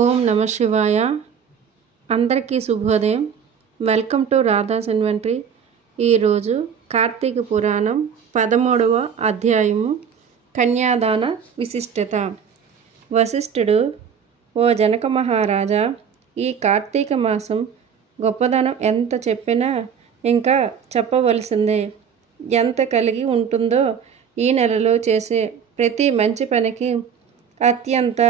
ఓం నమ శివాయ. అందరికీ శుభోదయం. Welcome to Radha's inventory. ఈరోజు కార్తీక పురాణం 13వ అధ్యాయము కన్యాదాన విశిష్టత. వశిష్ఠుడు, ఓ జనక మహారాజా, ఈ కార్తీక మాసం గొప్పదనం ఎంత చెప్పినా ఇంకా చెప్పవలసిందే. ఎంత కలిగి ఉంటుందో ఈ నెలలో చేసే ప్రతి మంచి పనికి అత్యంత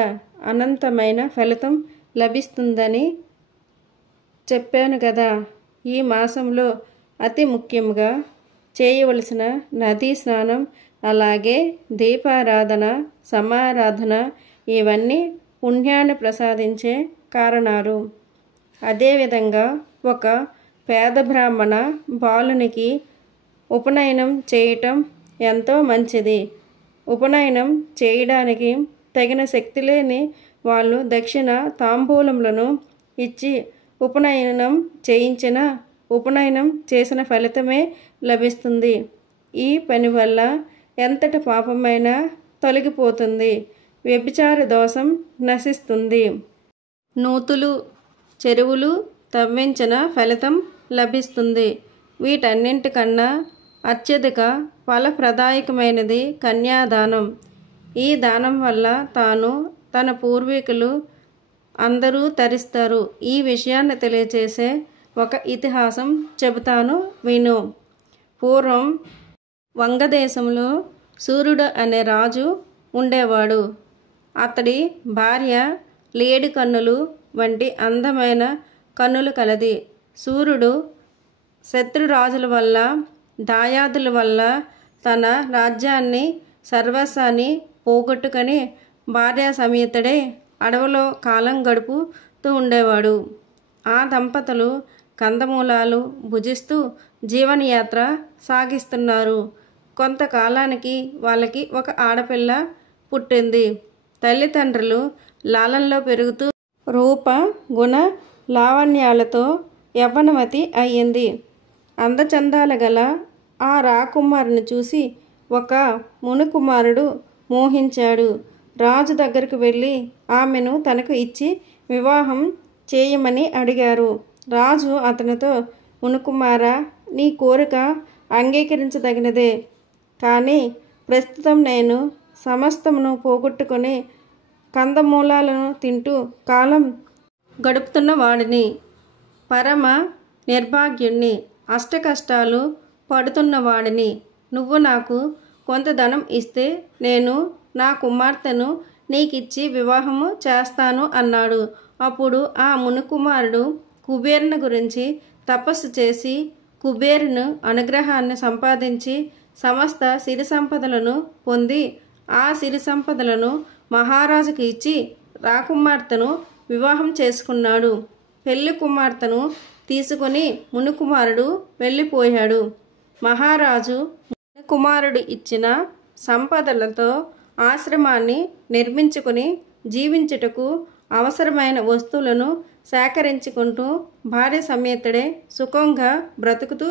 అనంతమైన ఫలితం లభిస్తుందని చెప్పాను కదా. ఈ మాసంలో అతి ముఖ్యంగా చేయవలసిన నదీ స్నానం, అలాగే దీపారాధన, సమారాధన ఇవన్నీ పుణ్యాన్ని ప్రసాదించే కారణాలు. అదేవిధంగా ఒక పేద బ్రాహ్మణ బాలునికి ఉపనయనం చేయటం ఎంతో మంచిది. ఉపనయనం చేయడానికి తగిన శక్తి లేని వాళ్ళు దక్షిణ తాంబూలములను ఇచ్చి ఉపనయనం చేయించిన ఉపనయనం చేసిన ఫలితమే లభిస్తుంది. ఈ పని వల్ల ఎంతటి పాపమైనా తొలగిపోతుంది. వ్యభిచార దోషం నశిస్తుంది. నూతులు, చెరువులు తవ్వించిన ఫలితం లభిస్తుంది. వీటన్నింటికన్నా అత్యధిక ఫలప్రదాయకమైనది కన్యాదానం. ఈ దానం వల్ల తాను, తన పూర్వీకులు అందరూ తరిస్తారు. ఈ విషయాన్ని తెలియచేసే ఒక ఇతిహాసం చెబుతాను, విను. పూర్వం వంగదేశంలో సూర్యుడు అనే రాజు ఉండేవాడు. అతడి భార్య లేడి కన్నులు వంటి అందమైన కన్నులు కలది. సూర్యుడు శత్రురాజుల వల్ల, దాయాదుల వల్ల తన రాజ్యాన్ని, సర్వస్వాన్ని పోగొట్టుకొని భార్య సమేతుడై అడవిలో కాలం గడుపుతూ ఉండేవాడు. ఆ దంపతులు కందమూలాలు భుజిస్తూ జీవనయాత్ర సాగిస్తున్నారు. కొంతకాలానికి వాళ్ళకి ఒక ఆడపిల్ల పుట్టింది. తల్లిదండ్రులు లాలనలో పెరుగుతూ రూప గుణ లావణ్యాలతో యవ్వనవతి అయ్యింది. అందచందాల గల ఆ రాకుమారుని చూసి ఒక మునికుమారుడు మోహించాడు. రాజు దగ్గరకు వెళ్ళి ఆమెను తనకు ఇచ్చి వివాహం చేయమని అడిగారు. రాజు అతనితో, మునికుమారా, నీ కోరిక అంగీకరించదగినదే. కానీ ప్రస్తుతం నేను సమస్తమును పోగొట్టుకొని కందమూలాలను తింటూ కాలం గడుపుతున్న వాడిని, పరమ నిర్భాగ్యుణ్ణి, అష్టకష్టాలు పడుతున్నవాడిని. నువ్వు నాకు కొంత ధనం ఇస్తే నేను నా కుమార్తెను నీకిచ్చి వివాహము చేస్తాను అన్నాడు. అప్పుడు ఆ మునికుమారుడు కుబేరుని గురించి తపస్సు చేసి కుబేరుని అనుగ్రహాన్ని సంపాదించి సమస్త సిరి సంపదలను పొంది ఆ సిరి సంపదలను మహారాజుకి ఇచ్చి రాకుమార్తెను వివాహం చేసుకున్నాడు. పెళ్లి కుమార్తెను తీసుకొని మునికుమారుడు వెళ్ళిపోయాడు. మహారాజు కుమారుడు ఇచ్చిన సంపదలతో ఆశ్రమాన్ని నిర్మించుకుని జీవించుటకు అవసరమైన వస్తువులను సేకరించుకుంటూ భార్య సమేతుడే సుఖంగా బ్రతుకుతూ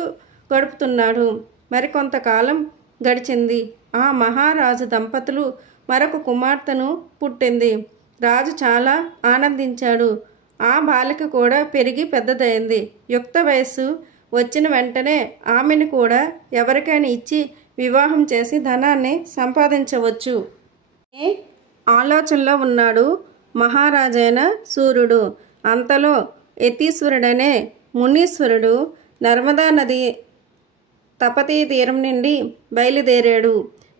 గడుపుతున్నాడు. మరికొంతకాలం గడిచింది. ఆ మహారాజు దంపతులు మరొక కుమార్తెను పుట్టింది. రాజు చాలా ఆనందించాడు. ఆ బాలిక కూడా పెరిగి పెద్దదైంది. యుక్త వయస్సు వచ్చిన వెంటనే ఆమెను కూడా ఎవరికైనా ఇచ్చి వివాహం చేసి ధనాన్ని సంపాదించవచ్చు అనే ఆలోచనలో ఉన్నాడు మహారాజైన సూర్యుడు. అంతలో యతీశ్వరుడనే మునీశ్వరుడు నర్మదా నది తపతీ తీరం నుండి బయలుదేరాడు.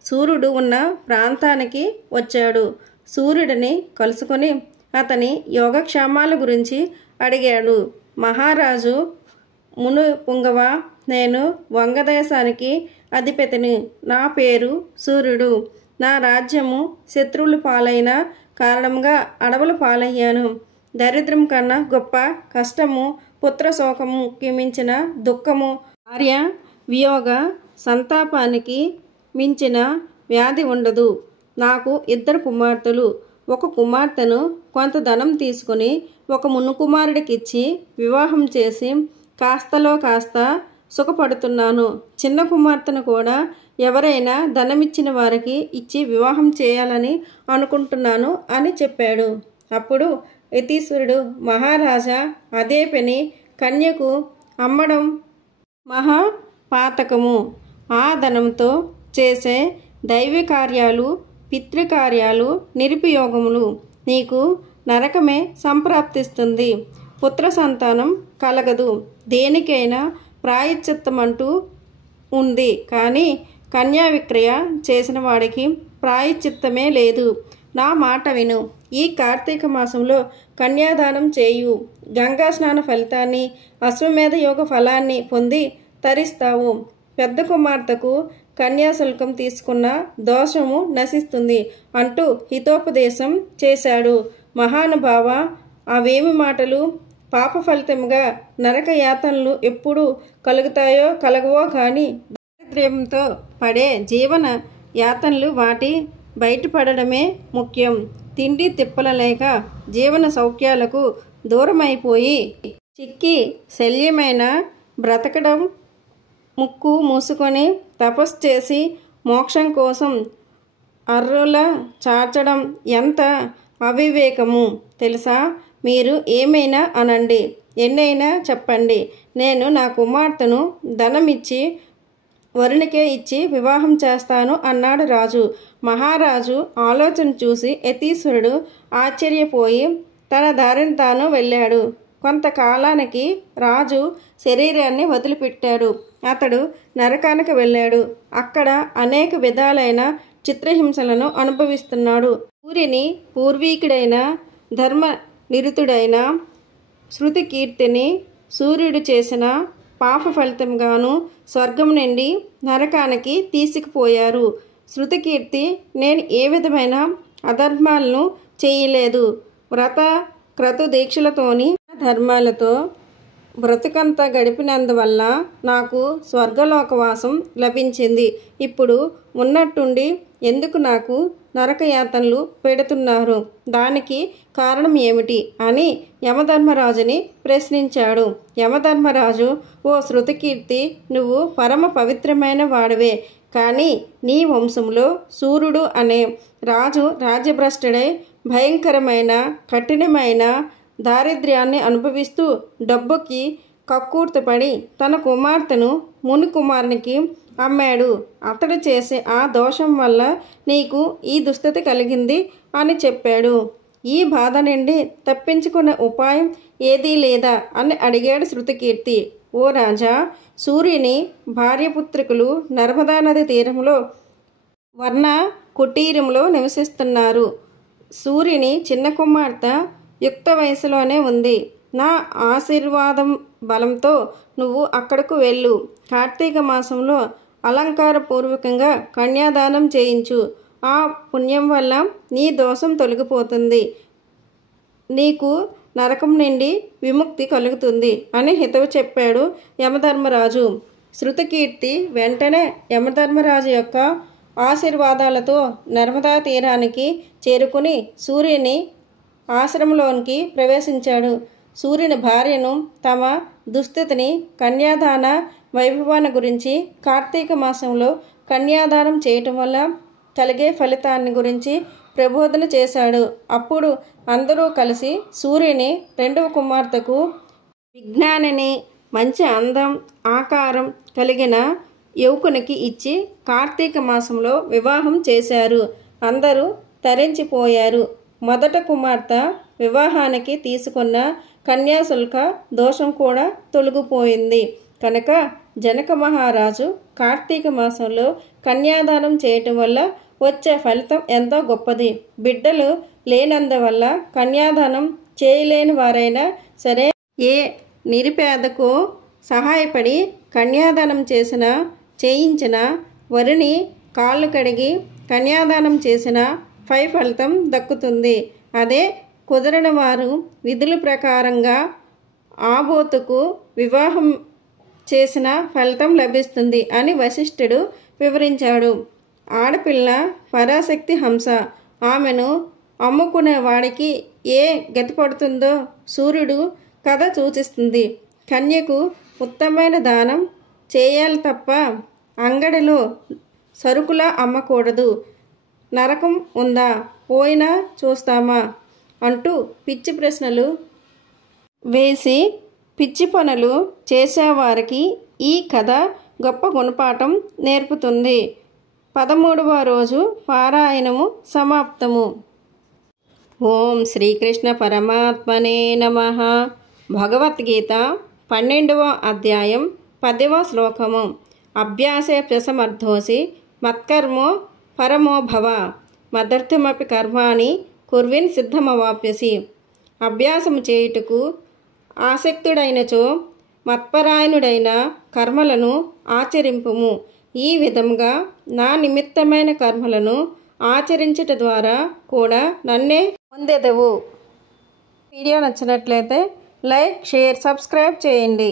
సూర్యుడు ఉన్న ప్రాంతానికి వచ్చాడు. సూర్యుడిని కలుసుకొని అతని యోగక్షేమాల గురించి అడిగాడు. మహారాజు, మును పుంగవ, నేను వంగదేశానికి అధిపతిని. నా పేరు సూర్యుడు. నా రాజ్యము శత్రువుల పాలైన కారణంగా అడవుల పాలయ్యాను. దరిద్రం కన్నా గొప్ప కష్టము, పుత్రశోకముకి మించిన దుఃఖము, భార్య వియోగ సంతాపానికి మించిన వ్యాధి ఉండదు. నాకు 2 కుమార్తెలు. ఒక కుమార్తెను కొంత ధనం తీసుకుని ఒక మునుకుమారుడికి ఇచ్చి వివాహం చేసి కాస్తలో కాస్త సుఖపడుతున్నాను. చిన్న కుమార్తెను కూడా ఎవరైనా ధనమిచ్చిన వారికి ఇచ్చి వివాహం చేయాలని అనుకుంటున్నాను అని చెప్పాడు. అప్పుడు యతీశ్వరుడు, మహారాజా, అదే పని కన్యకు అమ్మడం మహాపాతకము. ఆ ధనంతో చేసే దైవ కార్యాలు, పితృకార్యాలు నిరుపయోగములు. నీకు నరకమే సంప్రాప్తిస్తుంది. పుత్ర సంతానం కలగదు. దేనికైనా ప్రాయశ్చిత్తమంటూ ఉంది, కానీ కన్యా విక్రయ చేసిన వాడికి ప్రాయశ్చిత్తమే లేదు. నా మాట విను. ఈ కార్తీక మాసంలో కన్యాదానం చేయు. గంగా స్నాన ఫలితాన్ని, అశ్వమేధ యోగ ఫలాన్ని పొంది తరిస్తావు. పెద్ద కుమార్తెకు కన్యాశుల్కం తీసుకున్న దోషము నశిస్తుంది అంటూ హితోపదేశం చేశాడు. మహానుభావ, అవేమి మాటలు! పాప ఫలితముగా నరక యాతనలు ఎప్పుడు కలుగుతాయో కలగవో కానీ దారిద్ర్యంతో పడే జీవన యాతనలు వాటి బయటపడడమే ముఖ్యం. తిండి తిప్పల లేక జీవన సౌఖ్యాలకు దూరమైపోయి చిక్కి శల్యమైన బ్రతకడం, ముక్కు మూసుకొని తపస్సు చేసి మోక్షం కోసం అర్రుల చాచడం ఎంత అవివేకము తెలుసా? మీరు ఏమైనా అనండి, ఎన్నైనా చెప్పండి, నేను నా కుమార్తెను ధనమిచ్చి వరునికే ఇచ్చి వివాహం చేస్తాను అన్నాడు రాజు. మహారాజు ఆలోచన చూసి యతీశ్వరుడు ఆశ్చర్యపోయి తన దారిని తాను వెళ్ళాడు. కొంతకాలానికి రాజు శరీరాన్ని వదిలిపెట్టాడు. అతడు నరకానికి వెళ్ళాడు. అక్కడ అనేక విధాలైన చిత్రహింసలను అనుభవిస్తున్నాడు. సూర్యుని పూర్వీకుడైన ధర్మ నిరుతుడైన శృతికీర్తిని సూర్యుడు చేసిన పాప ఫలితంగాను స్వర్గం నుండి నరకానికి తీసుకుపోయారు. శృతికీర్తి నేను ఏ విధమైన అధర్మాలను చేయలేదు. వ్రత క్రతు దీక్షలతోని ధర్మాలతో బ్రతుకంతా గడిపినందువల్ల నాకు స్వర్గలోకవాసం లభించింది. ఇప్పుడు ఉన్నట్టుండి ఎందుకు నాకు నరకయాతనలు పెడుతున్నారు? దానికి కారణం ఏమిటి అని యమధర్మరాజుని ప్రశ్నించాడు. యమధర్మరాజు, ఓ శృతికీర్తి, నువ్వు పరమ పవిత్రమైన వాడివే, కానీ నీ వంశంలో సూర్యుడు అనే రాజు రాజ్యభ్రష్టుడై భయంకరమైన కఠినమైన దారిద్ర్యాన్ని అనుభవిస్తూ డబ్బుకి కక్కుర్తిపడి తన కుమార్తెను ముని కుమారునికి అమ్మాడు. అతడు చేసే ఆ దోషం వల్ల నీకు ఈ దుస్థితి కలిగింది అని చెప్పాడు. ఈ బాధ నుండి తప్పించుకునే ఉపాయం ఏదీ లేదా అని అడిగాడు శృతికీర్తి. ఓ రాజా, సూర్యుని భార్యపుత్రికలు నర్మదా నది తీరంలో వర్ణ కుటీరంలో నివసిస్తున్నారు. సూర్యుని చిన్న కుమార్తె యుక్త వయసులోనే ఉంది. నా ఆశీర్వాదం బలంతో నువ్వు అక్కడకు వెళ్ళు. కార్తీక మాసంలో అలంకారపూర్వకంగా కన్యాదానం చేయించు. ఆ పుణ్యం వల్ల నీ దోషం తొలగిపోతుంది, నీకు నరకం నుండి విముక్తి కలుగుతుంది అని హితవు చెప్పాడు యమధర్మరాజు. శృతికీర్తి వెంటనే యమధర్మరాజు యొక్క ఆశీర్వాదాలతో నర్మదా తీరానికి చేరుకుని సూర్యుని ఆశ్రమంలోనికి ప్రవేశించాడు. సూర్యుని భార్యను తమ దుస్థితిని, కన్యాదాన వైభవాన్ని గురించి, కార్తీక మాసంలో కన్యాదానం చేయటం వల్ల కలిగే ఫలితాన్ని గురించి ప్రబోధన చేశాడు. అప్పుడు అందరూ కలిసి సూర్యుని రెండవ కుమార్తెకు విజ్ఞానిని, మంచి అందం ఆకారం కలిగిన యువకునికి ఇచ్చి కార్తీక మాసంలో వివాహం చేశారు. అందరూ తరించిపోయారు. మొదట కుమార్తె వివాహానికి తీసుకున్న కన్యాశుల్క దోషం కూడా తొలగిపోయింది కనుక జనక మహారాజు కార్తీక మాసంలో కన్యాదానం చేయటం వల్ల వచ్చే ఫలితం ఎంతో గొప్పది. బిడ్డలు లేనందువల్ల కన్యాదానం చేయలేని వారైనా సరే ఏ నిరుపేదకు సహాయపడి కన్యాదానం చేయించిన వరుని కాళ్ళు కడిగి కన్యాదానం చేసిన పై ఫలితం దక్కుతుంది. అదే కుదరని వారు విధుల ప్రకారంగా ఆబోతుకు వివాహం చేసిన ఫలితం లభిస్తుంది అని వశిష్ఠుడు వివరించాడు. ఆడపిల్ల పరాశక్తి హంస. ఆమెను అమ్ముకునే వాడికి ఏ గతి పడుతుందో సూర్యుడు కథ సూచిస్తుంది. కన్యకు ఉత్తమమైన దానం చేయాలి తప్ప అంగడిలో సరుకులా అమ్మకూడదు. నరకం ఉందా? పోయినా చూస్తామా? అంటూ పిచ్చి ప్రశ్నలు వేసి పిచ్చి పనులు చేసేవారికి ఈ కథ గొప్ప గుణపాఠం నేర్పుతుంది. 13వ రోజు పారాయణము సమాప్తము. ఓం శ్రీకృష్ణ పరమాత్మనే నమః. భగవద్గీత 12వ అధ్యాయం 10వ శ్లోకము. అభ్యాసేప్యసమర్థోసి మత్కర్మో పరమో భవ మదర్థమపి కర్మాణి కుర్విన్ సిద్ధమవాప్యసి. అభ్యాసము చేయుటకు ఆసక్తుడైనచో మత్పరాయణుడైన కర్మలను ఆచరింపుము. ఈ విధంగా నా నిమిత్తమైన కర్మలను ఆచరించుట ద్వారా కూడా నన్నే పొందెదవు. వీడియో నచ్చినట్లయితే లైక్, షేర్, సబ్స్క్రైబ్ చేయండి.